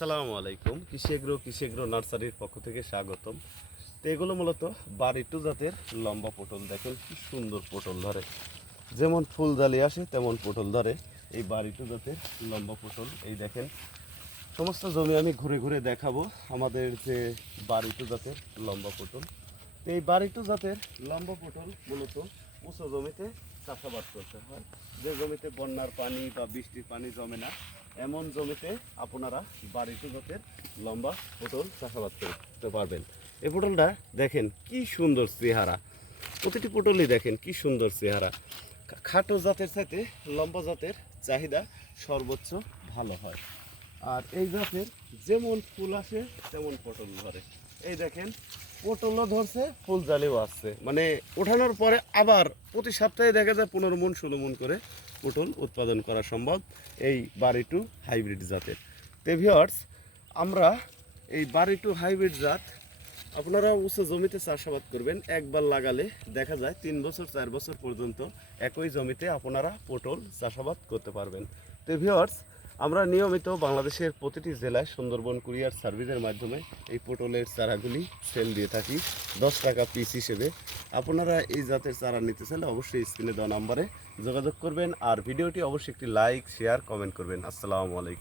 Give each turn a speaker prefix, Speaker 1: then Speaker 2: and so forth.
Speaker 1: আসসালামু আলাইকুম। কৃষিগ্রো কৃষিগ্রো নার্সারির পক্ষ থেকে স্বাগতম। তো এগুলো মূলত বাড়িটু জাতের লম্বা পটল। দেখেন কি সুন্দর পটল ধরে। যেমন ফুলদালি আসে, তেমন পটল ধরে। এই বাড়িটু জাতের লম্বা পটল। এই দেখেন, সমস্ত জমি আমি ঘুরে ঘুরে দেখাবো আমাদের যে বাড়িটু জাতের লম্বা পটল। এই বাড়িটু জাতের লম্বা পটল মূলত উঁচু জমিতে চাষাবাদ করতে হয়। যে জমিতে বন্যার পানি বা বৃষ্টির পানি জমে না। এমন জমিতে আপনারা বাড়ি জাতের লম্বা পটল চাষাবাদ করতে পারবেন। এই পটলটা দেখেন কি সুন্দর চেহারা। প্রতিটি পটলই দেখেন কি সুন্দর চেহারা। খাটো জাতের সাথে লম্বা জাতের চাহিদা সর্বোচ্চ ভালো হয়। আর এই জাতের যেমন ফুল আসে, তেমন পটল ধরে। এই দেখেন, পটলও ধরছে, ফুল জালেও আসছে। মানে ওঠানোর পরে আবার প্রতি সপ্তাহে দেখা যায় পনেরো মন, ষোলো মন করে পটল উৎপাদন করা সম্ভব এই বাড়ি টু হাইব্রিড জাতের। তেভিয়ার্স আমরা এই বাড়ি টু হাইব্রিড জাত আপনারা উঁচু জমিতে চাষাবাদ করবেন। একবার লাগালে দেখা যায় তিন বছর, চার বছর পর্যন্ত একই জমিতে আপনারা পটল চাষাবাদ করতে পারবেন। তো ভিওয়ার্স আমরা নিয়মিত বাংলাদেশের প্রতিটি জেলায় সুন্দরবন কুরিয়ার সার্ভিসের মাধ্যমে এই পটলের চারাগুলি সেল দিয়ে থাকি। দশ টাকা পিস হিসেবে। আপনারা এই জাতের চারা নিতে চাইলে অবশ্যই স্ক্রিনে দেওয়া নাম্বারে যোগাযোগ করবেন। আর ভিডিওটি অবশ্যই একটি লাইক, শেয়ার, কমেন্ট করবেন। আসসালামু আলাইকুম।